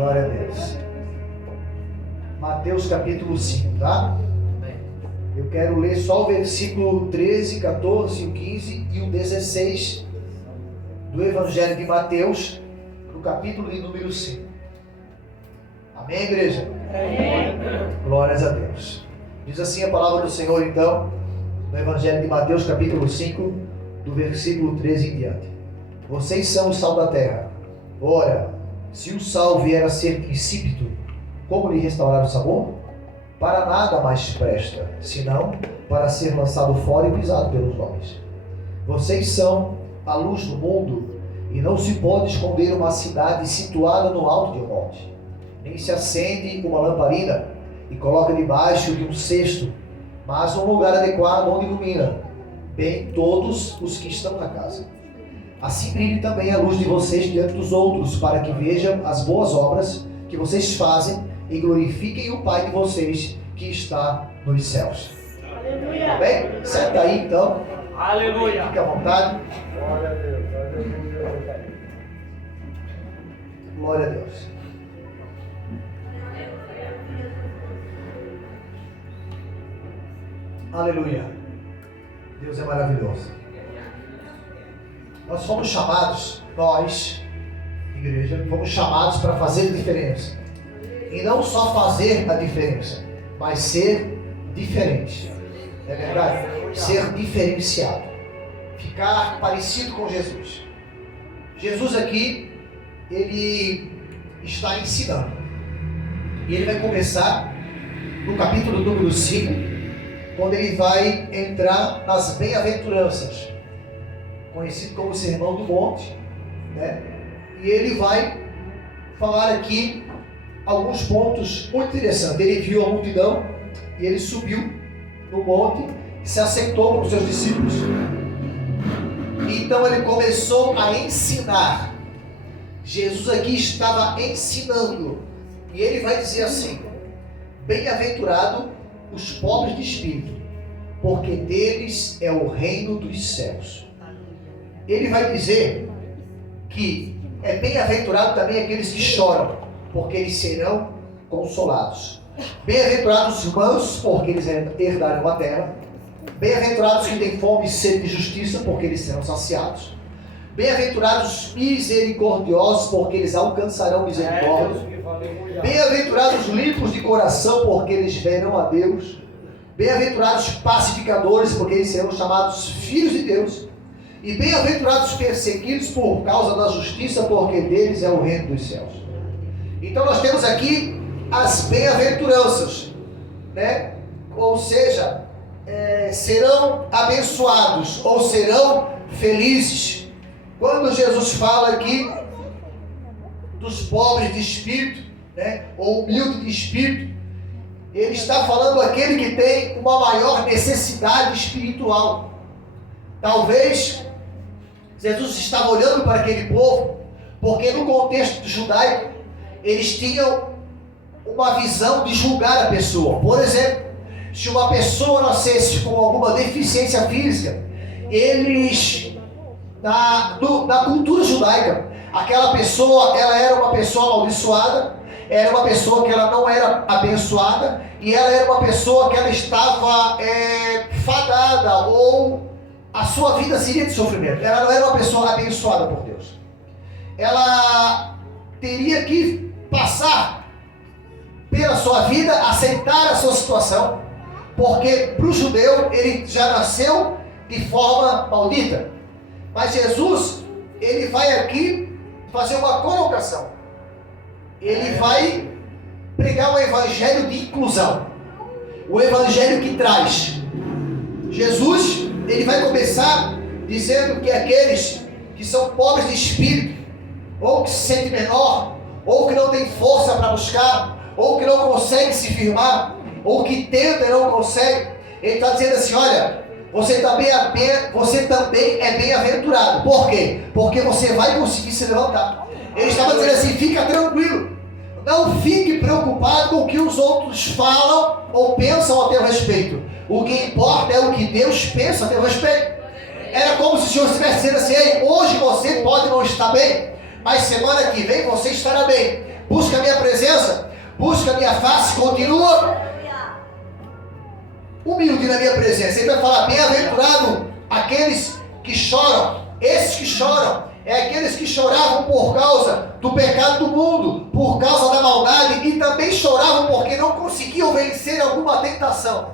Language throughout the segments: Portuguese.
Glória a Deus. Mateus capítulo 5, tá? Eu quero ler só o versículo 13, 14, o 15 e o 16 do Evangelho de Mateus, no capítulo de número 5. Amém, igreja? Amém. Glórias a Deus. Diz assim a palavra do Senhor, então, no Evangelho de Mateus, capítulo 5, do versículo 13 em diante. Vocês são o sal da terra. Ora, se o sal vier a ser insípido, como lhe restaurar o sabor? Para nada mais presta, senão para ser lançado fora e pisado pelos homens. Vocês são a luz do mundo, e não se pode esconder uma cidade situada no alto de um monte. Nem se acende uma lamparina e coloca debaixo de um cesto, mas num lugar adequado onde ilumina bem todos os que estão na casa. Assim brilhe também a luz de vocês diante dos outros, para que vejam as boas obras que vocês fazem e glorifiquem o Pai de vocês que está nos céus. Aleluia. Amém? Senta aí então. Aleluia. Fique à vontade. Glória a Deus. Glória a Deus. Aleluia. Deus é maravilhoso. Nós fomos chamados, nós, igreja, fomos chamados para fazer a diferença. E não só fazer a diferença, mas ser diferente. É verdade? Ser diferenciado. Ficar parecido com Jesus. Jesus aqui, ele está ensinando. E ele vai começar no capítulo número 5, quando ele vai entrar nas bem-aventuranças, conhecido como o Sermão do Monte, né? E ele vai falar aqui alguns pontos muito interessantes. Ele viu a multidão e ele subiu no monte e se assentou com os seus discípulos. E então ele começou a ensinar. Jesus aqui estava ensinando. E ele vai dizer assim: bem-aventurado os pobres de espírito, porque deles é o reino dos céus. Ele vai dizer que é bem-aventurado também aqueles que choram, porque eles serão consolados. Bem-aventurados os mansos, porque eles herdarão a terra. Bem-aventurados que têm fome e sede de justiça, porque eles serão saciados. Bem-aventurados os misericordiosos, porque eles alcançarão misericórdia. Bem-aventurados os limpos de coração, porque eles verão a Deus. Bem-aventurados os pacificadores, porque eles serão chamados filhos de Deus. E bem-aventurados os perseguidos por causa da justiça, porque deles é o reino dos céus. Então nós temos aqui as bem-aventuranças, né? Ou seja, serão abençoados ou serão felizes. Quando Jesus fala aqui dos pobres de espírito, né? Ou humilde de espírito, ele está falando aquele que tem uma maior necessidade espiritual. Talvez Jesus estava olhando para aquele povo, porque no contexto judaico, eles tinham uma visão de julgar a pessoa. Por exemplo, se uma pessoa nascesse com alguma deficiência física, eles, na cultura judaica, aquela pessoa, ela era uma pessoa amaldiçoada, era uma pessoa que ela não era abençoada, e ela era uma pessoa que ela estava fadada, ou a sua vida seria de sofrimento. Ela não era uma pessoa abençoada por Deus. Ela teria que passar pela sua vida, aceitar a sua situação, porque para o judeu ele já nasceu de forma maldita. Mas Jesus, ele vai aqui fazer uma colocação. Ele vai pregar um evangelho de inclusão, o evangelho que traz. Jesus, ele vai começar dizendo que aqueles que são pobres de espírito, ou que se sentem menor, ou que não tem força para buscar, ou que não consegue se firmar, ou que tenta e não consegue, ele está dizendo assim: olha, você também é bem-aventurado. Por quê? Porque você vai conseguir se levantar. Ele estava dizendo assim: fica tranquilo, não fique preocupado com o que os outros falam ou pensam a teu respeito. O que importa é o que Deus pensa a teu respeito. Era como se o Senhor estivesse dizendo assim: ei, hoje você pode não estar bem, mas semana que vem você estará bem. busca a minha presença, busca a minha face, continua humilde na minha presença. Ele vai falar: bem-aventurado aqueles que choram. Esses que choram é aqueles que choravam por causa do pecado do mundo, por causa da maldade, e também choravam porque não conseguiam vencer alguma tentação.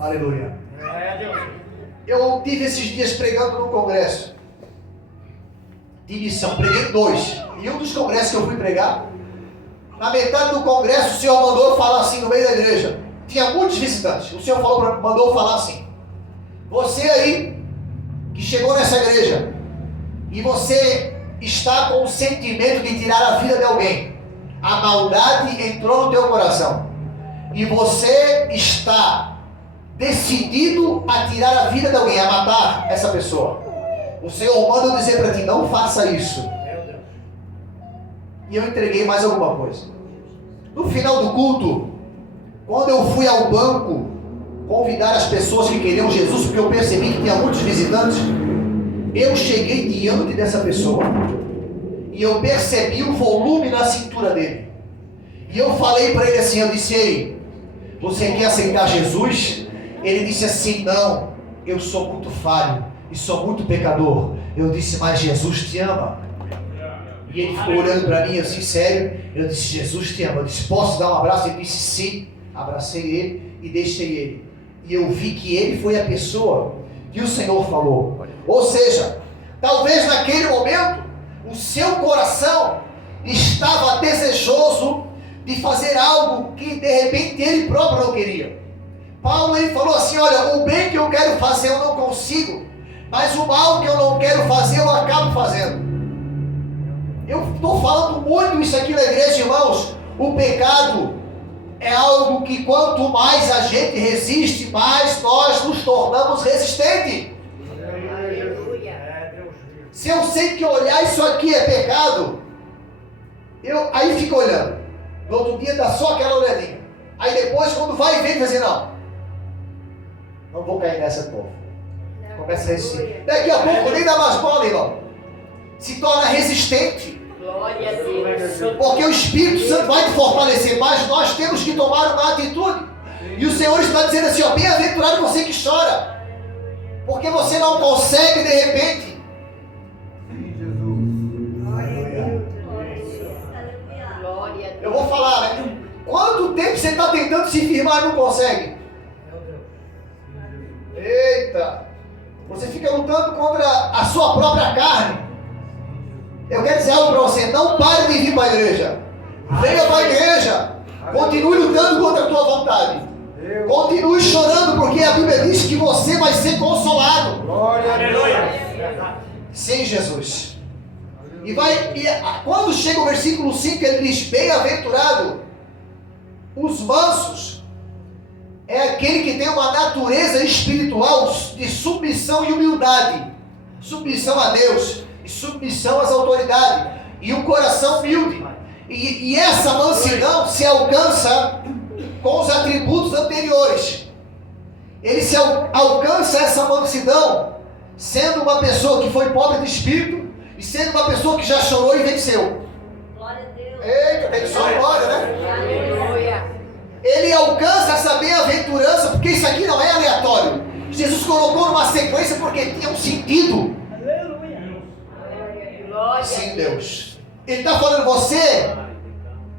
Aleluia. Eu tive esses dias pregando num congresso de missão, preguei 2. E um dos congressos que eu fui pregar, na metade do congresso, o Senhor mandou eu falar assim no meio da igreja. Tinha muitos visitantes. O Senhor mandou eu falar assim: você aí que chegou nessa igreja e você está com o sentimento de tirar a vida de alguém, a maldade entrou no teu coração e você está decidido a tirar a vida de alguém, a matar essa pessoa. O Senhor manda eu dizer para ti: não faça isso. E eu entreguei mais alguma coisa. No final do culto, quando eu fui ao banco convidar as pessoas que queriam Jesus, porque eu percebi que tinha muitos visitantes, eu cheguei diante dessa pessoa e eu percebi o volume na cintura dele. E eu falei para ele assim, eu disse: ei, você quer aceitar Jesus? Ele disse assim: não, eu sou muito falho e sou muito pecador. Eu disse: mas Jesus te ama. E ele ficou olhando para mim assim, sério. Eu disse: Jesus te ama. Eu disse: posso dar um abraço? Ele disse: sim. Abracei ele e deixei ele. E eu vi que ele foi a pessoa que o Senhor falou. Ou seja, talvez naquele momento o seu coração estava desejoso de fazer algo que de repente ele próprio não queria. Paulo, ele falou assim: olha, o bem que eu quero fazer eu não consigo, mas o mal que eu não quero fazer eu acabo fazendo. Eu estou falando muito isso aqui na igreja, irmãos. O pecado é algo que quanto mais a gente resiste, mais nós nos tornamos resistentes. Se eu sei que olhar isso aqui é pecado, eu aí fico olhando. No outro dia dá só aquela olhadinha. Aí depois, quando vai ver, diz assim: não vou cair nessa porra. Começa a resistir. Daqui a pouco nem dá mais bola, irmão. Se torna resistente. Glória a Deus. Porque o Espírito Santo vai te fortalecer, mas nós temos que tomar uma atitude. E o Senhor está dizendo assim: ó, bem-aventurado você que chora, porque você não consegue de repente. Eu vou falar, né? Quanto tempo você está tentando se firmar e não consegue? Eita! Você fica lutando contra a sua própria carne. Eu quero dizer algo para você: não pare de vir para a igreja. Venha para a igreja. Continue lutando contra a tua vontade. Continue chorando, porque a Bíblia diz que você vai ser consolado. Glória a Deus. Sem Jesus. E quando chega o versículo 5, ele diz: bem-aventurado os mansos. É aquele que tem uma natureza espiritual de submissão e humildade. Submissão a Deus e submissão às autoridades. E um coração humilde. E essa mansidão se alcança com os atributos anteriores. Ele se alcança essa mansidão sendo uma pessoa que foi pobre de espírito e sendo uma pessoa que já chorou e venceu. Glória a Deus. Eita, tem que só glória, né? Aleluia. Ele alcança essa bem-aventurança, porque isso aqui não é aleatório. Jesus colocou numa sequência porque tinha um sentido. Glória. Sim, Deus. Ele está falando: você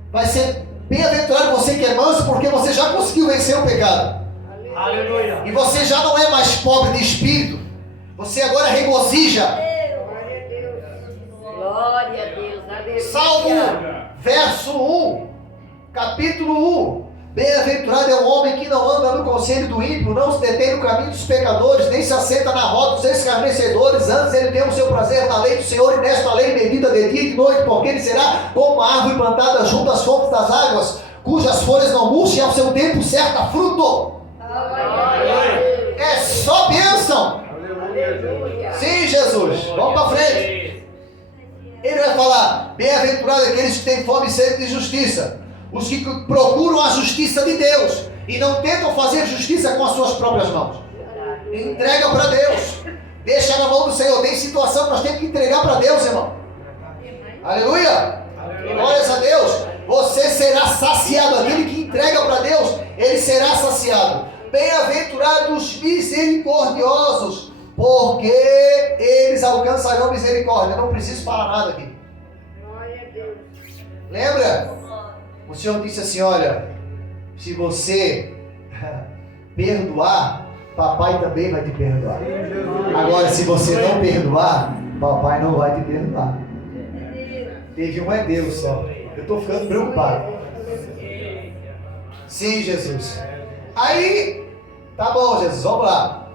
vai ser bem-aventurado, você que é manso, porque você já conseguiu vencer o pecado. Aleluia. E você já não é mais pobre de espírito. Você agora regozija. Glória a Deus. Aleluia. Salmo, verso 1, capítulo 1. Bem-aventurado é o homem que não anda no conselho do ímpio, não se detém no caminho dos pecadores, nem se assenta na roda dos escarnecedores. Antes ele tem o seu prazer na lei do Senhor, e nesta lei medita de dia e de noite, porque ele será como uma árvore plantada junto às fontes das águas, cujas folhas não murchem, ao seu tempo certa fruto. É só bênção. Aleluia. Sim, Jesus. Vamos para frente. Ele vai falar: bem-aventurado aqueles que têm fome e sede de justiça, os que procuram a justiça de Deus e não tentam fazer justiça com as suas próprias mãos. Entrega para Deus. Deixa na mão do Senhor. Tem situação que nós temos que entregar para Deus, irmão. Aleluia! Glórias a Deus! Você será saciado. Aquele que entrega para Deus, ele será saciado. Bem-aventurados misericordiosos, porque eles alcançarão misericórdia. Eu não preciso falar nada aqui. Lembra? O Senhor disse assim, olha, se você perdoar, papai também vai te perdoar. Agora, se você não perdoar, papai não vai te perdoar. Teve um é Deus só. Eu estou ficando preocupado. Sim, Jesus. Aí, tá bom, Jesus, vamos lá.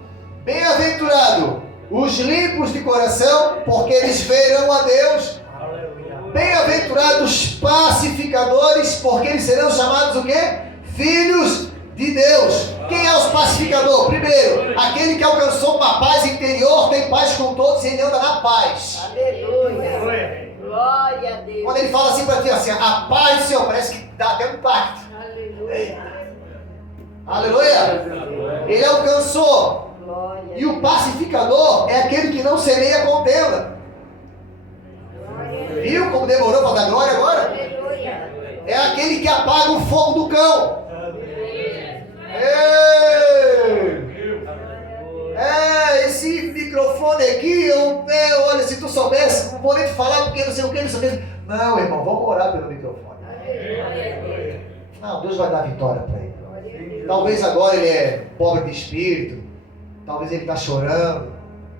Bem-aventurado os limpos de coração, porque eles verão a Deus. Bem-aventurados pacificadores, porque eles serão chamados o quê? Filhos de Deus. Quem é os pacificadores? Primeiro, aquele que alcançou uma paz interior, tem paz com todos e ele anda na paz. Aleluia. Glória a Deus. Quando ele fala assim para ti, assim, a paz do Senhor, parece que dá até um impacto. Aleluia. Ele alcançou. Glória. E o pacificador é aquele que não semeia contenda. Viu como demorou para dar glória agora? Aleluia. É aquele que apaga o fogo do cão. Esse microfone aqui, olha, se tu soubesse, não vou nem te falar porque não sei o que, não sei o que. Não, irmão, vamos orar pelo microfone. Não, Deus vai dar vitória para ele. Talvez agora ele é pobre de espírito, talvez ele está chorando,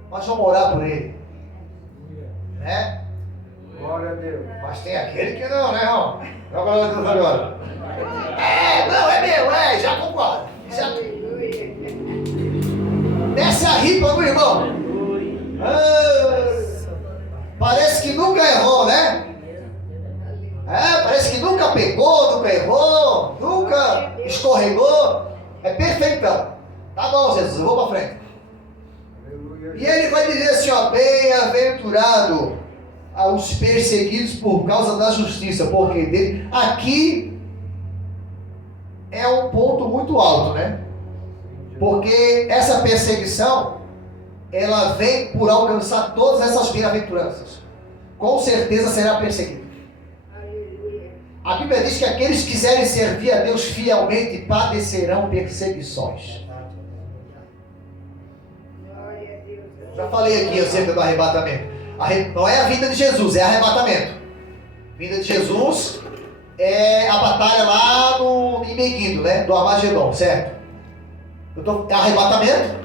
mas vamos orar por ele. Né? Glória a Deus. Mas tem aquele que não, né, irmão? Joga lá Deus agora. Não, é meu, já concordo. Já... Desce a ripa do irmão. Parece que nunca errou, né? Parece que nunca pecou, nunca errou, nunca escorregou. É perfeitão. Tá bom, Jesus, eu vou para frente. E ele vai dizer assim, ó, bem-aventurado aos perseguidos por causa da justiça, porque dele. Aqui é um ponto muito alto, né? Porque essa perseguição, ela vem por alcançar todas essas bem-aventuranças. Com certeza será perseguido. A Bíblia diz que aqueles que quiserem servir a Deus fielmente padecerão perseguições. Já falei aqui acerca do arrebatamento. Não é a vinda de Jesus, é arrebatamento. A vinda de Jesus é a batalha lá em Meguido, né? Do Armagedon, certo? Arrebatamento.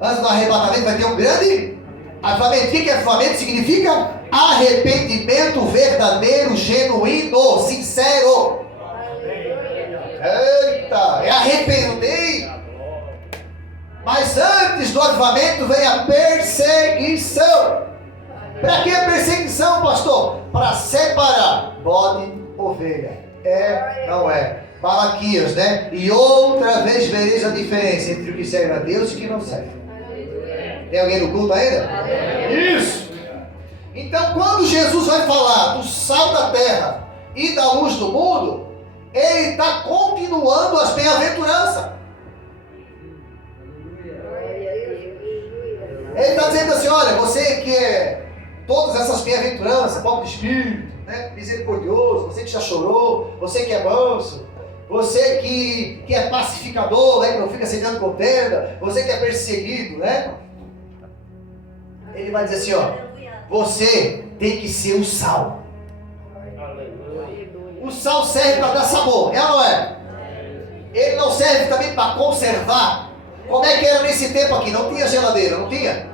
Antes do arrebatamento vai ter um grande avivamento. O que é avivamento? Significa arrependimento verdadeiro, genuíno, sincero. Eita, é arrepender. Mas antes do avivamento vem a perseguição. Para que a perseguição, pastor? Para separar bode, ovelha. Não é. Malaquias, né? E outra vez vereis a diferença entre o que serve a Deus e o que não serve. Tem alguém no culto ainda? Isso! Então, quando Jesus vai falar do sal da terra e da luz do mundo, ele está continuando as bem-aventuranças. Ele está dizendo assim, olha, você que é todas essas bem-aventuranças, pobre de espírito, né? Misericordioso, você que já chorou, você que é manso, você que é pacificador, né? Que não fica sediando contenda, você que é perseguido, né? Ele vai dizer assim, ó, você tem que ser o sal. O sal serve para dar sabor, é ou não é? Ele não serve também para conservar. Como é que era nesse tempo aqui? Não tinha geladeira, não tinha?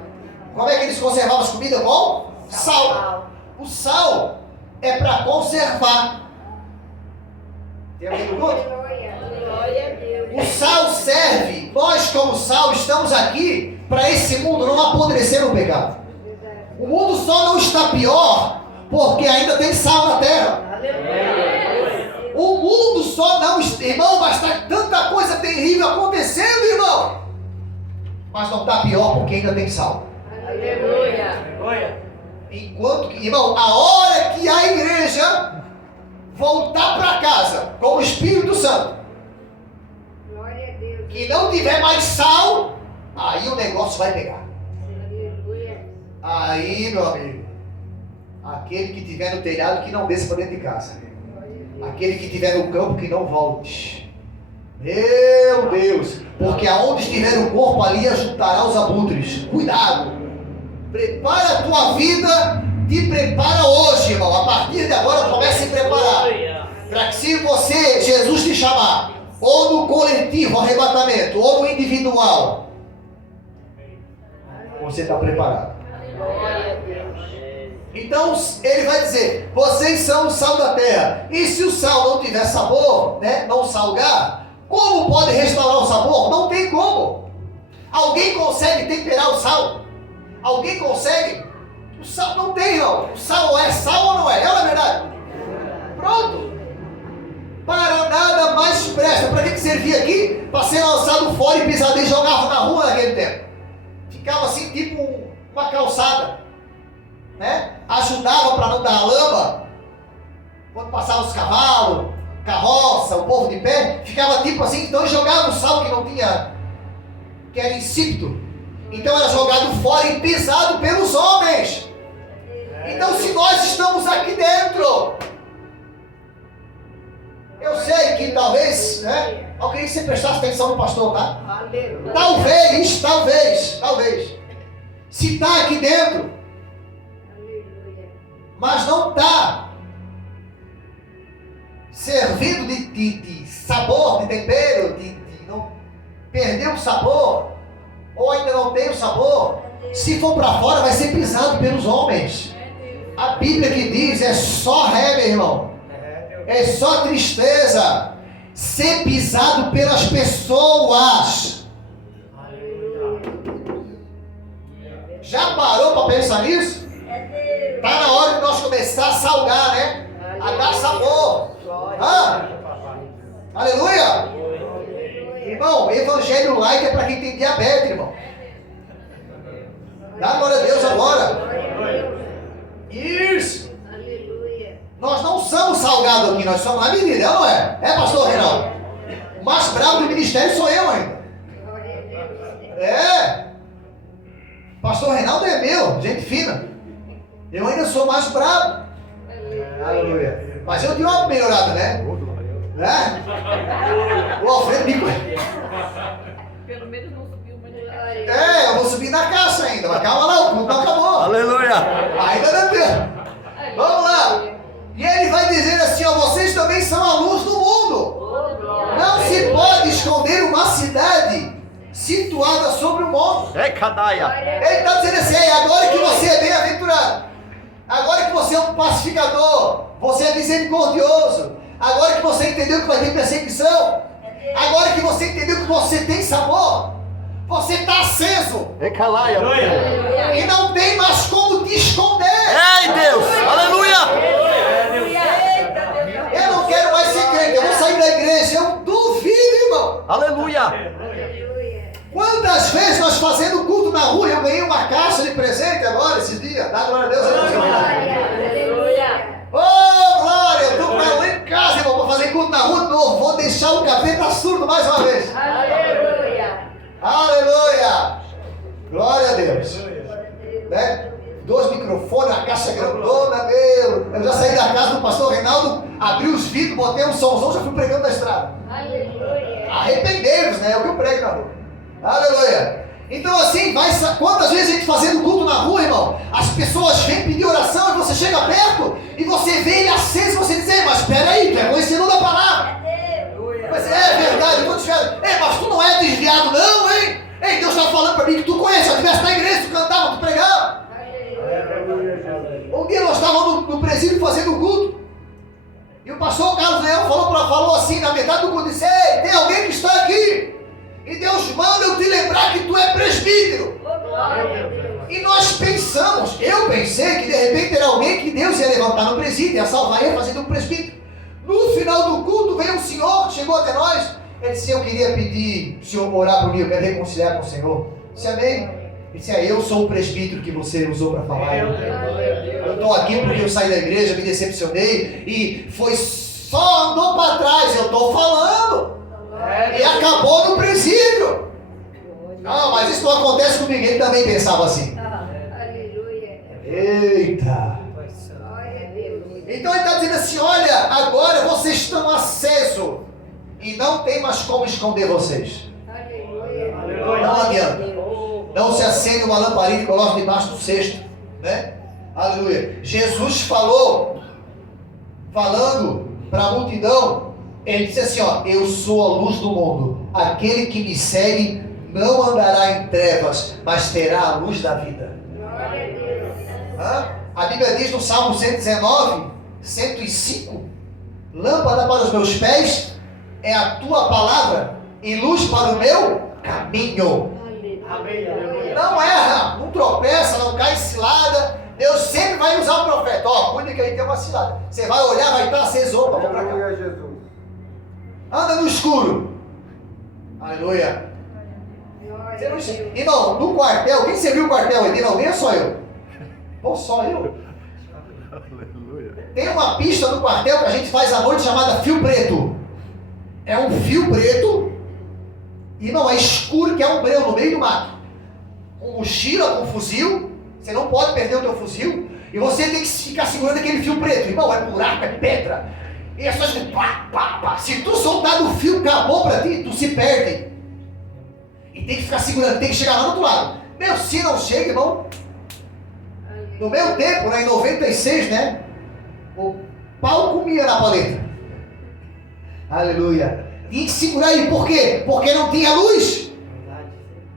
Como é que eles conservavam as comidas? Com sal. O sal é para conservar. Tem alguém no culto? O sal serve, nós como sal estamos aqui para esse mundo não apodrecer no pecado. O mundo só não está pior porque ainda tem sal na terra. O mundo só não está, irmão, mas está tanta coisa terrível acontecendo, irmão. Mas não está pior porque ainda tem sal. Aleluia. Enquanto que, irmão, a hora que a igreja voltar para casa com o Espírito Santo, que não tiver mais sal, aí o negócio vai pegar. Aí, meu amigo, Aquele que estiver no telhado, que não desça para dentro de casa. Aquele que estiver no campo, que não volte. Meu Deus! Porque aonde estiver o corpo, ali ajuntará os abutres. Cuidado! Prepara a tua vida, te prepara hoje, irmão. A partir de agora, comece a se preparar. Para que se você, Jesus te chamar, ou no coletivo, arrebatamento, ou no individual, você está preparado. Então ele vai dizer: vocês são o sal da terra. E se o sal não tiver sabor, né, não salgar, como pode restaurar o sabor? Não tem como. Alguém consegue temperar o sal? Alguém consegue? O sal não tem, não. O sal é sal ou não é? É ou não é verdade? Pronto. Para nada mais presta. Para que servia aqui? Para ser lançado fora e pisado e jogava na rua naquele tempo. Ficava assim, tipo uma calçada, né? Ajudava para não dar lama. Quando passavam os cavalos, carroça, o povo de pé, ficava tipo assim. Então jogava o sal que não tinha, que era insípido. Então era jogado fora e pisado pelos homens. Então se nós estamos aqui dentro, eu sei que talvez, né? Eu queria que você prestasse atenção no pastor, tá? Talvez. Se está aqui dentro, mas não está servindo de sabor, de tempero, de não perder o sabor, ou ainda não tem o sabor, se for para fora vai ser pisado pelos homens. A Bíblia que diz, é só ré, meu irmão, é só tristeza ser pisado pelas pessoas. Já parou para pensar nisso? Está na hora de nós começar a salgar, né? A dar sabor. Aleluia! Irmão, evangelho light é para quem tem diabetes, irmão. Dá glória a Deus agora. Isso! Nós não somos salgados aqui, nós somos na medida, não é? É, pastor Reinaldo? O mais bravo do ministério sou eu ainda. É! Pastor Reinaldo é meu, gente fina. Eu ainda sou mais bravo. Aleluia. Mas eu tenho uma melhorada, né? O Alfredo me conhece. Pelo menos não subiu, mas Eu vou subir na caixa ainda, mas calma lá, o culto não acabou. Aleluia. Ainda dá tempo. Vamos lá. E ele vai dizer assim, ó: vocês também são a luz do mundo. Não se pode esconder uma cidade situada sobre o monte. É Cadaia. Ele está dizendo assim: agora que você é bem-aventurado, agora que você é um pacificador, você é misericordioso, agora que você entendeu que vai ter perseguição, agora que você entendeu que você tem sabor, você está aceso. É Calaia. E não tem mais como te esconder. Ei, Deus. Aleluia. Eu não quero mais ser crente, eu vou sair da igreja. Eu duvido, irmão. Aleluia. Quantas vezes nós fazendo culto na rua, eu ganhei uma caixa de presente agora, esse dia. Dá glória a Deus. Oh, glória. Eu estou com ela lá em casa, irmão, para fazer culto na rua de novo. Vou deixar o capeta surdo mais uma vez. Aleluia. Glória a Deus. Né? 2 microfones, a caixa grandona, meu. Eu já saí da casa do pastor Reinaldo, abri os vidros, botei um somzão, já fui pregando na estrada. Arrependei-vos, né? É o que eu prego na rua. Aleluia. Então assim, quantas vezes a gente fazendo culto na rua, irmão, as pessoas vêm pedir oração e você chega perto e você vê ele aceso e você diz: ei, mas espera aí, tu é conhecedor da palavra. Mas é verdade, eu estou desviado. Ei, mas tu não é desviado não, hein? Ei, Deus está falando para mim que tu conhece, eu estivesse na igreja, tu cantava, tu pregava. Um dia nós estávamos no presídio fazendo culto e o pastor Carlos Leão falou assim na metade do culto, disse: ei, tem alguém que está aqui e Deus manda eu te lembrar que tu é presbítero. E nós pensamos, eu pensei que de repente era alguém que Deus ia levantar no presídio, ia salvar, ia fazer um presbítero. No final do culto veio um senhor que chegou até nós. Ele disse: eu queria pedir o senhor orar por mim, eu quero reconciliar com o Senhor. Eu disse: amém. Ele disse: eu sou o presbítero que você usou para falar. Eu estou aqui porque eu saí da igreja, me decepcionei e foi só andou para trás. Eu estou falando. E acabou no presídio. Não, mas isso não acontece comigo. Ele também pensava assim. Eita. Então ele está dizendo assim, olha, agora vocês estão acesos e não tem mais como esconder vocês. Não adianta. Não se acende uma lamparina e coloca debaixo do cesto, né? Aleluia. Jesus falando para a multidão, ele disse assim, ó, eu sou a luz do mundo. Aquele que me segue não andará em trevas, mas terá a luz da vida. A Bíblia diz no Salmo 119, 105, lâmpada para os meus pés é a tua palavra e luz para o meu caminho. Amém, aleluia. Não erra, não tropeça, não cai em cilada. Deus sempre vai usar o profeta. Ó, cuida que aí tem uma cilada. Você vai olhar, vai estar aceso. Opa, vou pra cá. Anda no escuro. Aleluia. Você não... Irmão, no quartel, quem você viu o quartel aí? Tem alguém ou só eu? Ou só eu? Tem uma pista no quartel que a gente faz à noite chamada fio preto. É um fio preto. E não é escuro, que é um breu no meio do mato. Com mochila, com fuzil. Você não pode perder o teu fuzil. E você tem que ficar segurando aquele fio preto. Irmão, é buraco, é pedra. E é só assim, pá, pá, pá. Se tu soltar do fio, acabou pra ti, tu se perde. E tem que ficar segurando, tem que chegar lá do outro lado. Meu, se não chega, irmão. No meu tempo, né, em 96, né? O pau comia na paleta. Aleluia. Tinha que segurar ele, por quê? Porque não tinha luz.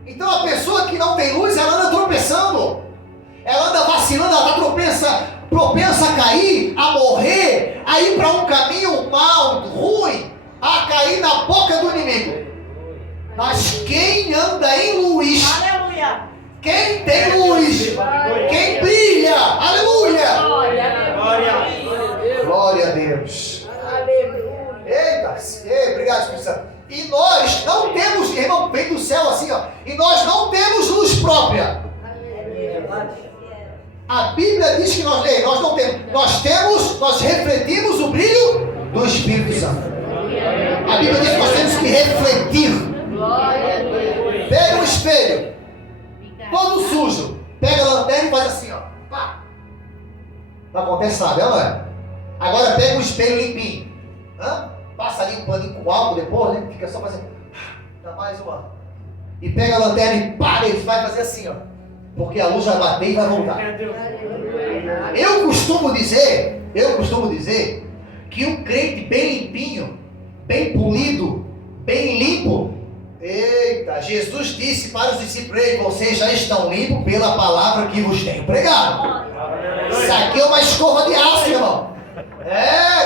Então a pessoa que não tem luz, ela anda tropeçando. Ela anda vacilando, ela está propensa a cair, a morrer, a ir para um caminho mal, ruim, a cair na boca do inimigo. Mas quem anda em luz, Aleluia. quem tem luz, quem brilha, aleluia. Glória a Deus. Eita, obrigado, Espírito Santo. E nós não temos, irmão, vem do céu assim, ó. E nós não temos luz própria. A Bíblia diz que nós não temos. Nós refletimos o brilho do Espírito Santo. A Bíblia diz que nós temos que refletir. Pega um espelho, todo sujo. Pega a lanterna e faz assim, ó. Pá. Não acontece nada, não é? Agora pega um espelho limpinho. Passa ali um paninho com álcool depois, né? Fica só fazendo. Dá mais uma. E pega a lanterna e pá, ele vai fazer assim, ó. Porque a luz vai bater e vai voltar. Eu costumo dizer que um crente bem limpinho, bem polido, bem limpo. Eita, Jesus disse para os discípulos: vocês já estão limpos pela palavra que vos tenho pregado. Isso aqui é uma escova de aço, irmão.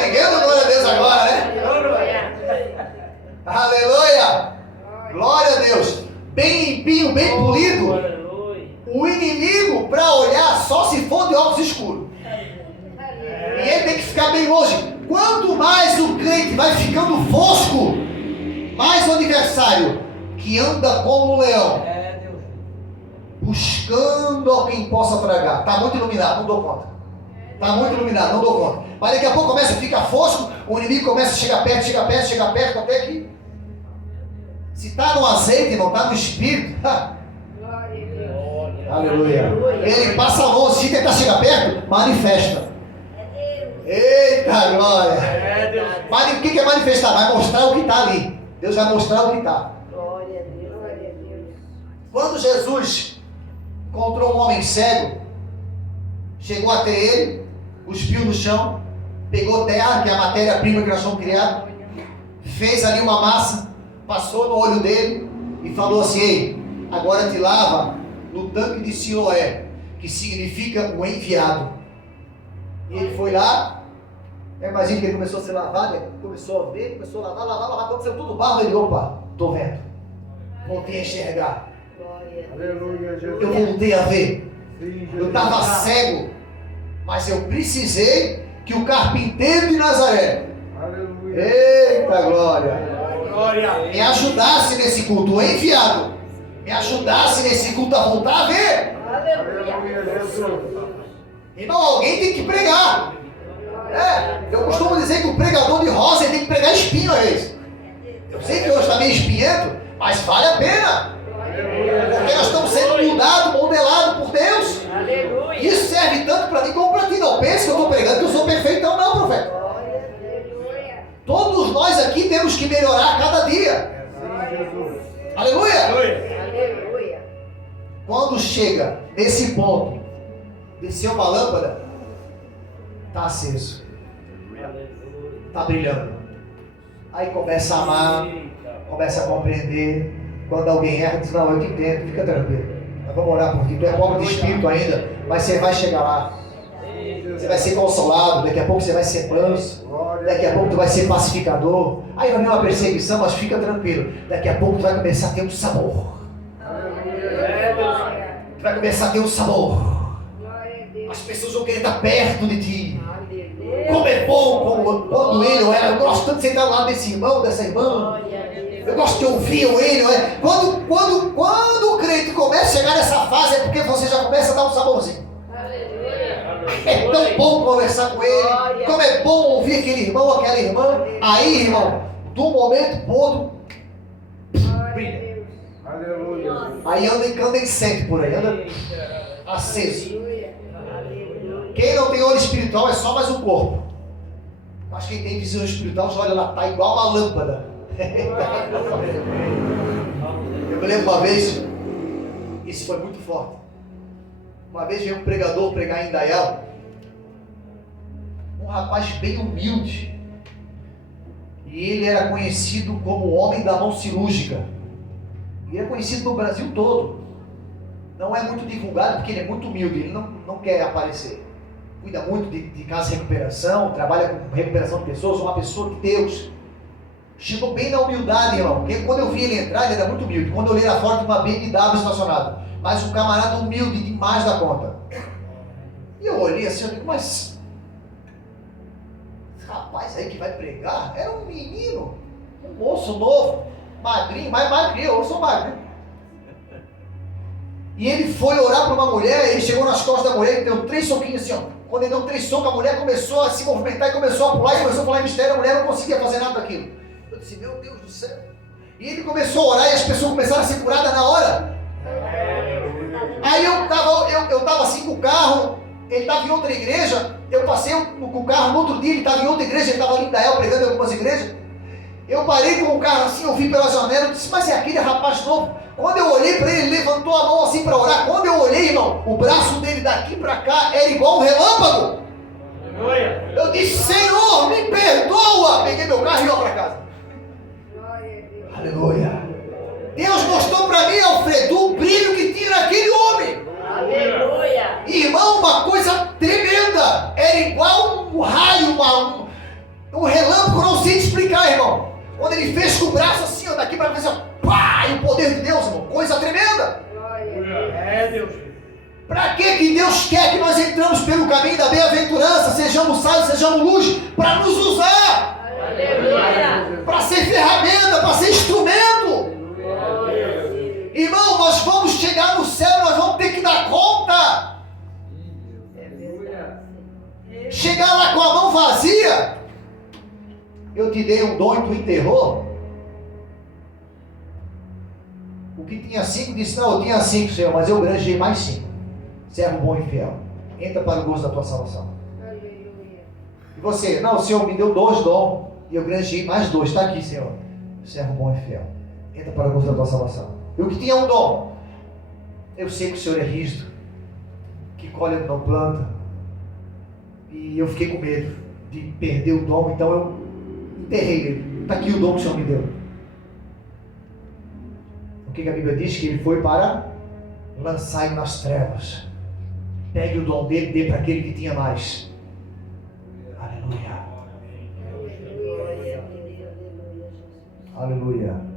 Ninguém dá glória a Deus agora, né? Aleluia! Glória a Deus! Bem limpinho, bem polido. O inimigo, para olhar, só se for de óculos escuros. E ele tem que ficar bem longe. Quanto mais o crente vai ficando fosco, mais o adversário, que anda como um leão, buscando alguém que possa tragar. Está muito iluminado, não dou conta. Está muito iluminado, não dou conta. Mas daqui a pouco começa a ficar fosco, o inimigo começa a chegar perto, até que, se está no azeite, não está no espírito, aleluia. Ele passa longe, se tentar chegar perto, manifesta. Eita glória. Mas o que é manifestar? Vai mostrar o que está ali. Deus vai mostrar o que está. Quando Jesus encontrou um homem cego, chegou até ele, cuspiu no chão, pegou terra, que é a matéria-prima que nós somos criados, fez ali uma massa, passou no olho dele e falou assim: ei, agora te lava no tanque de Siloé, que significa o enviado. E ele foi lá, imagina que ele começou a ser lavado, ele começou a ver, começou a lavar, quando saiu tudo barro, ele: opa, estou vendo, voltei a enxergar. Eu voltei a ver. Eu estava cego, mas eu precisei que o carpinteiro de Nazaré, eita glória, me ajudasse nesse culto, o enviado, me ajudasse nesse culto a voltar a ver. Irmão, alguém tem que pregar. Eu costumo dizer que o pregador de rosa tem que pregar espinho a eles. Eu sei que hoje está meio espinhento, mas vale a pena. Porque nós estamos sendo mudados, modelados por Deus. Isso serve tanto para mim como para ti. Não pense que eu estou pregando que eu sou perfeitão, temos que melhorar a cada dia. Aleluia! Aleluia. Quando chega nesse ponto, descer uma lâmpada, está aceso, está brilhando. Aí começa a amar, começa a compreender. Quando alguém erra, diz: não, eu te entendo, fica tranquilo. Nós vamos orar por ti. Tu é pobre de espírito ainda, mas você vai chegar lá. Você vai ser consolado, daqui a pouco você vai ser manso, daqui a pouco tu vai ser pacificador. Aí vai vir uma perseguição, mas fica tranquilo. Daqui a pouco tu vai começar a ter um sabor. Tu vai começar a ter um sabor. As pessoas vão querer estar perto de ti. Como é bom quando ele ou ela, eu gosto tanto de sentar ao lado desse irmão, dessa irmã. Eu gosto de ouvir ele ou ela. Quando o crente começa a chegar nessa fase, é porque você já começa a dar um saborzinho. É tão bom conversar com ele, como é bom ouvir aquele irmão ou aquela irmã. Aí, irmão, de um momento pro outro, brilha. Aí anda incandescente por aí, anda aceso. Quem não tem olho espiritual é só mais um corpo. Mas quem tem visão espiritual já olha lá, tá igual uma lâmpada. Eu me lembro uma vez, isso foi muito forte. Uma vez veio um pregador pregar em Indaial, um rapaz bem humilde, e ele era conhecido como o homem da mão cirúrgica, e é conhecido no Brasil todo. Não é muito divulgado porque ele é muito humilde, ele não quer aparecer. Cuida muito de casa de recuperação, trabalha com recuperação de pessoas, uma pessoa de Deus. Chegou bem na humildade, irmão, porque quando eu vi ele entrar, ele era muito humilde. Quando eu olhei lá fora, tinha uma BMW estacionada. Mas um camarada humilde demais da conta. E eu olhei assim, eu digo: mas esse rapaz aí que vai pregar era um menino, um moço novo, magrinho, mais magrinho, eu sou magrinho. E ele foi orar para uma mulher, ele chegou nas costas da mulher e deu 3 soquinhos assim, ó. Quando ele deu 3 socos, a mulher começou a se movimentar e começou a pular e começou a falar em mistério, a mulher não conseguia fazer nada daquilo. Eu disse: meu Deus do céu. E ele começou a orar e as pessoas começaram a ser curadas na hora. Aí eu tava assim com o carro, ele estava em outra igreja, eu passei com o carro no outro dia, ele estava em outra igreja, ele estava ali em Indaial pregando em algumas igrejas. Eu parei com o carro assim, eu vi pela janela, eu disse: mas é aquele rapaz novo. Quando eu olhei para ele, ele levantou a mão assim para orar. Quando eu olhei, irmão, o braço dele daqui para cá era igual um relâmpago. Eu disse: Senhor, me perdoa. Peguei meu carro e ia para casa. Aleluia. Deus mostrou para mim, Alfredo, o brilho que tinha naquele homem. Aleluia. Irmão, uma coisa tremenda. Era igual um raio, um relâmpago, não sei te explicar, irmão. Quando ele fez com o braço assim, ó, daqui para cá, assim, pá, e o poder de Deus, irmão, coisa tremenda. É, Deus. Para que Deus quer que nós entramos pelo caminho da bem-aventurança, sejamos sal, sejamos luz, para nos usar. Aleluia. Para ser ferramenta, para ser instrumento. Irmão, nós vamos chegar no céu, nós vamos ter que dar conta. Chegar lá com a mão vazia. Eu te dei um dom e tu enterrou. O que tinha 5 disse: não, eu tinha 5, Senhor, mas eu granjei mais 5. Servo bom e fiel, entra para o gozo da tua salvação. E você: não, o Senhor me deu 2 dons e eu granjei mais 2. Está aqui, Senhor. Servo bom e fiel, entra para o gozo da tua salvação. Eu que tinha um dom, eu sei que o Senhor é rígido, que colhe onde não planta, e eu fiquei com medo de perder o dom, então eu enterrei ele. Está aqui o dom que o Senhor me deu. O que a Bíblia diz? Que ele foi para lançar nas trevas. Pegue o dom dele e dê para aquele que tinha mais. Aleluia. Aleluia.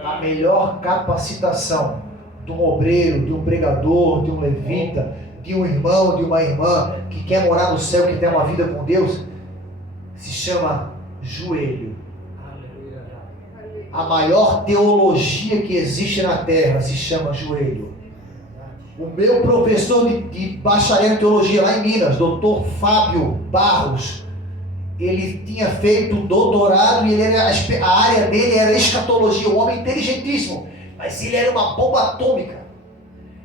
A melhor capacitação de um obreiro, de um pregador, de um levita, de um irmão, de uma irmã que quer morar no céu, que tem uma vida com Deus, se chama joelho. A maior teologia que existe na terra se chama joelho. O meu professor de bacharel em teologia lá em Minas, Dr. Fábio Barros, ele tinha feito doutorado e a área dele era escatologia, um homem inteligentíssimo, mas ele era uma bomba atômica.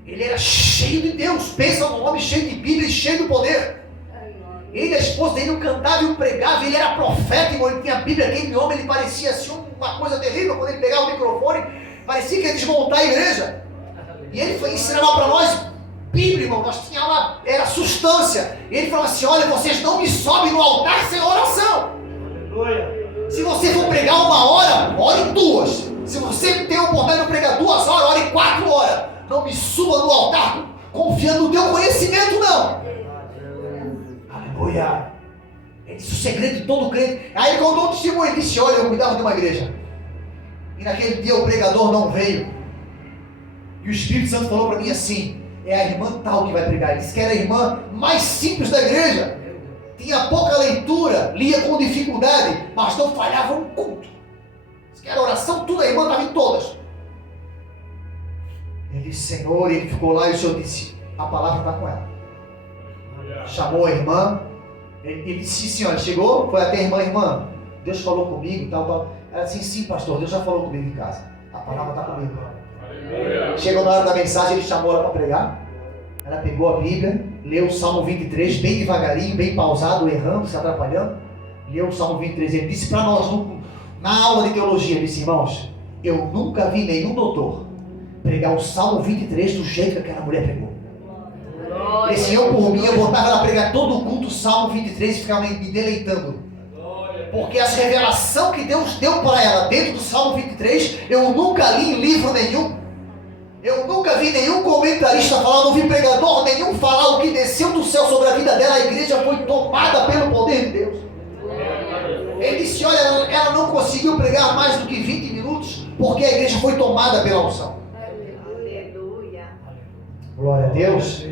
Ele era cheio de Deus. Pensa num homem cheio de Bíblia e cheio de poder. Ele e a esposa dele cantavam e pregavam, ele era profeta, irmão, ele tinha a Bíblia, aquele homem, ele parecia assim uma coisa terrível, quando ele pegava o microfone, parecia que ia desmontar a igreja. E ele ensinava para nós Bíblia, irmão, nós tínhamos aula, era substância. E ele falava assim, olha, vocês não me sobem no altar sem oração. Aleluia. Se você for pregar 1 hora, ore 2. Se você tem a oportunidade de pregar 2 horas, ore 4 horas. Não me suba no altar confiando no teu conhecimento, não. Aleluia. Ele disse o segredo de todo crente. Aí ele contou um testemunho, ele disse, olha, eu cuidava de uma igreja. E naquele dia o pregador não veio. E o Espírito Santo falou para mim assim, é a irmã tal que vai pregar. Ele disse que era a irmã mais simples da igreja. Tinha pouca leitura, lia com dificuldade, mas não falhava um culto. Diz que era oração, tudo, a irmã estava em todas. Ele disse, Senhor, ele ficou lá e o Senhor disse, a palavra está com ela. Chamou a irmã, ele disse sim, olha, chegou, foi até a irmã, Deus falou comigo, tal. Ela disse, sim, pastor, Deus já falou comigo em casa. A palavra está comigo. Chegou na hora da mensagem, ele chamou ela para pregar. Ela pegou a Bíblia, leu o Salmo 23, bem devagarinho, bem pausado, errando, se atrapalhando. Leu o Salmo 23, ele disse para nós, na aula de teologia, ele disse, irmãos, eu nunca vi nenhum doutor pregar o Salmo 23 do jeito que aquela mulher pregou. Esse eu por mim, eu botava ela pregar todo o culto, o Salmo 23, e ficava me deleitando. Porque as revelações que Deus deu para ela dentro do Salmo 23, eu nunca li em livro nenhum. Eu nunca vi nenhum comentarista falar, não vi pregador nenhum falar o que desceu do céu sobre a vida dela. A igreja foi tomada pelo poder de Deus. Ele disse, olha, ela não conseguiu pregar mais do que 20 minutos, porque a igreja foi tomada pela unção. Aleluia. Glória a Deus.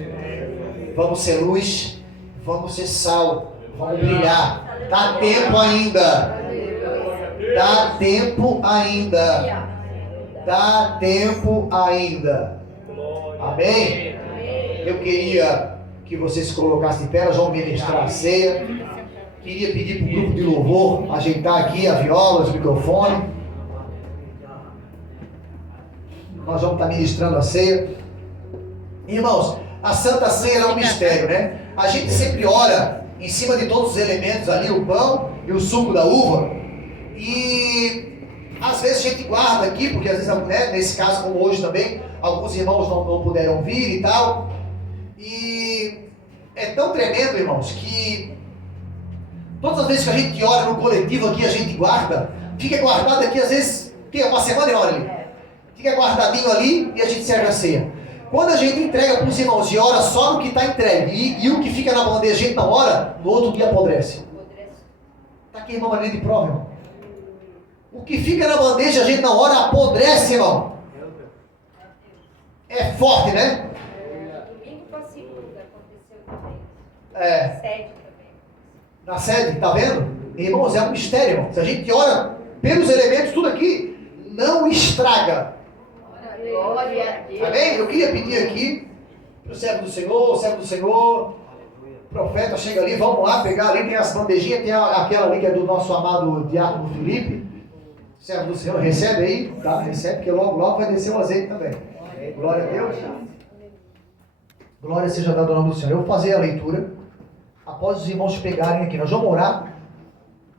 Vamos ser luz, vamos ser sal, vamos brilhar. Dá tempo ainda. Dá tempo ainda. Dá tempo ainda. Amém? Eu queria que vocês se colocassem de pé, nós vamos ministrar a ceia. Queria pedir para o grupo de louvor ajeitar aqui a viola, os microfones. Nós vamos estar ministrando a ceia. Irmãos, a Santa Ceia é um mistério, né? A gente sempre ora em cima de todos os elementos ali, o pão e o suco da uva. E às vezes a gente guarda aqui, porque às vezes, né, nesse caso como hoje também, alguns irmãos não puderam vir e tal. E é tão tremendo, irmãos, que todas as vezes que a gente ora no coletivo aqui, a gente guarda, fica guardado aqui às vezes, uma semana e hora ali. Fica guardadinho ali e a gente serve a ceia. Quando a gente entrega para os irmãos e ora só no que está entregue, e o que fica na bandeja a gente não ora, no outro dia apodrece. Está aqui, irmão, maneira de prova, irmão. O que fica na bandeja a gente não ora, apodrece, irmão. É forte, né? Domingo para segunda aconteceu também. É. Sede também. Na sede, tá vendo? Irmãos, é um mistério, irmão. Se a gente ora pelos elementos, tudo aqui, não estraga. Glória a Deus. Amém? Eu queria pedir aqui para o servo do Senhor, profeta, chega ali, vamos lá pegar ali, tem as bandejinhas, tem aquela ali que é do nosso amado diácono Felipe. Servo do Senhor, recebe aí, tá? Recebe, porque logo vai descer o azeite também. Glória a Deus. Glória seja dada ao nome do Senhor. Eu vou fazer a leitura. Após os irmãos pegarem aqui, nós vamos orar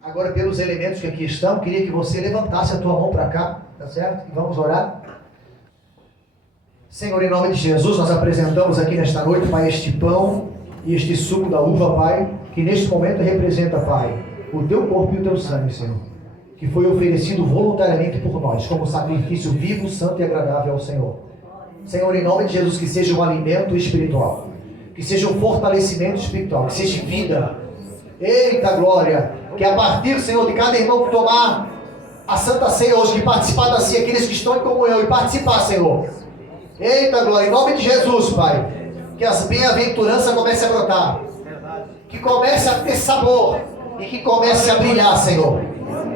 agora pelos elementos que aqui estão. Queria que você levantasse a tua mão para cá, tá certo? E vamos orar. Senhor, em nome de Jesus, nós apresentamos aqui nesta noite, Pai, este pão e este suco da uva, Pai, que neste momento representa, Pai, o teu corpo e o teu sangue, Senhor, que foi oferecido voluntariamente por nós, como sacrifício vivo, santo e agradável ao Senhor. Senhor, em nome de Jesus, que seja um alimento espiritual, que seja um fortalecimento espiritual, que seja vida. Eita glória! Que a partir, Senhor, de cada irmão que tomar a Santa Ceia hoje, que participar da ceia, aqueles que estão em comunhão e participar, Senhor. Eita glória, em nome de Jesus, Pai, que as bem-aventuranças comecem a brotar, que comece a ter sabor e que comece a brilhar, Senhor,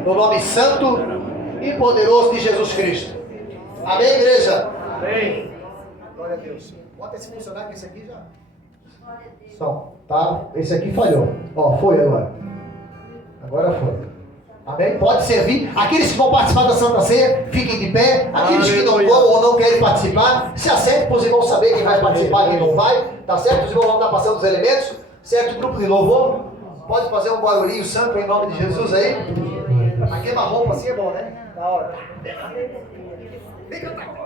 no nome santo e poderoso de Jesus Cristo. Amém, igreja? Amém. Glória a Deus. Bota esse funcionário, que esse aqui já... Som, tá? Esse aqui falhou. Ó, foi agora. Agora foi. Amém? Pode servir. Aqueles que vão participar da Santa Ceia, fiquem de pé. Aqueles que não vão ou não querem participar, se acertem para os irmãos saberem quem vai participar e quem não vai. Tá certo? Os irmãos vão estar passando os elementos. Certo? Grupo de louvor. Pode fazer um barulhinho santo em nome de Jesus aí? Mas queima-roupa assim é bom, né? Da hora. Vem cantar.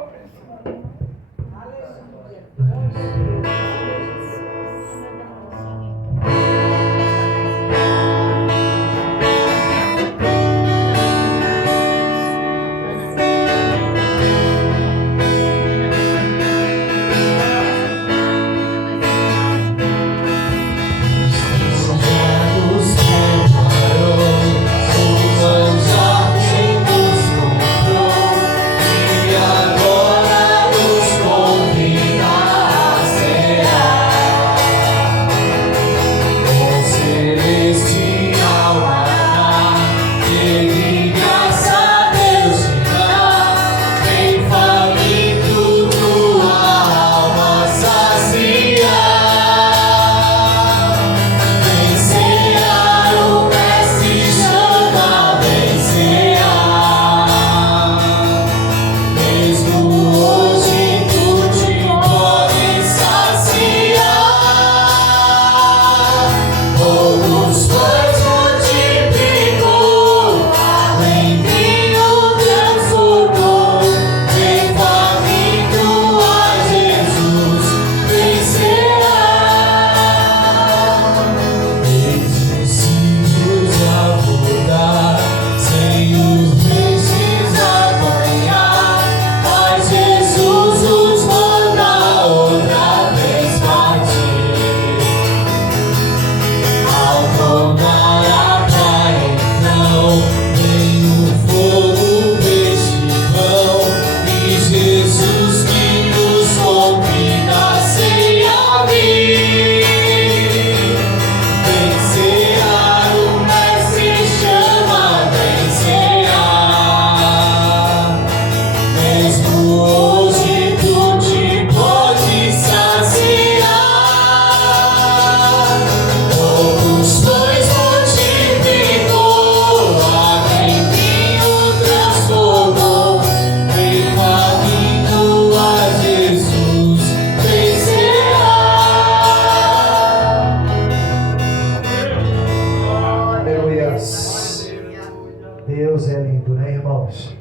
Deus é lindo, né, irmãos?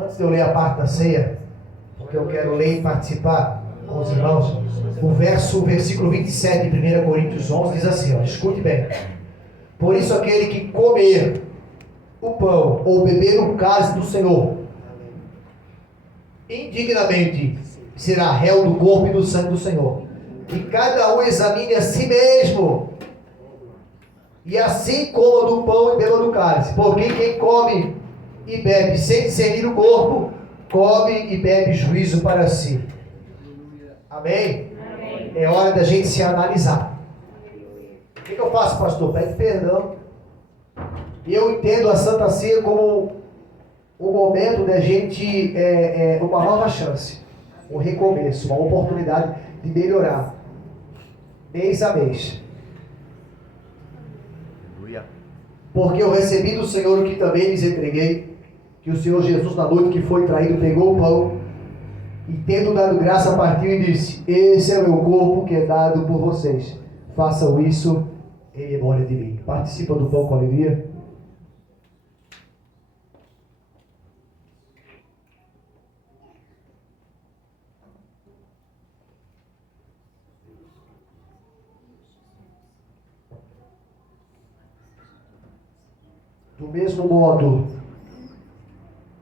Antes de eu ler a parte da ceia, porque eu quero ler e participar com os irmãos, o versículo 27 de 1 Coríntios 11 diz assim, ó, escute bem. Por isso aquele que comer o pão ou beber o cálice do Senhor indignamente será réu do corpo e do sangue do Senhor. Que cada um examine a si mesmo, e assim coma do pão e beba do cálice. Porque quem come e bebe sem discernir o corpo, come e bebe juízo para si. Amém? Amém. É hora da gente se analisar. O que eu faço, pastor? Pede perdão. E eu entendo a Santa Ceia como um momento da gente, uma nova chance, um recomeço, uma oportunidade de melhorar, mês a mês. Porque eu recebi do Senhor o que também lhes entreguei, que o Senhor Jesus, na noite que foi traído, pegou o pão e, tendo dado graça, partiu e disse: esse é o meu corpo que é dado por vocês. Façam isso em memória de mim. Participa do pão com alegria. Do mesmo modo,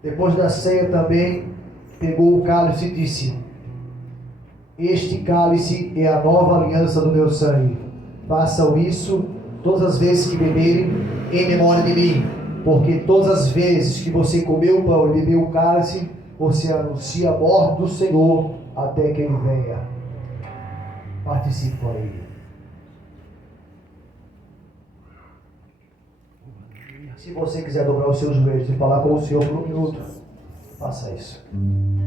depois da ceia também, pegou o cálice e disse: este cálice é a nova aliança do meu sangue. Façam isso todas as vezes que beberem, em memória de mim. Porque todas as vezes que você comer o pão e beber o cálice, você anuncia a morte do Senhor até que Ele venha. Participe com Ele. Se você quiser dobrar os seus joelhos e falar com o Senhor por um minuto, faça isso.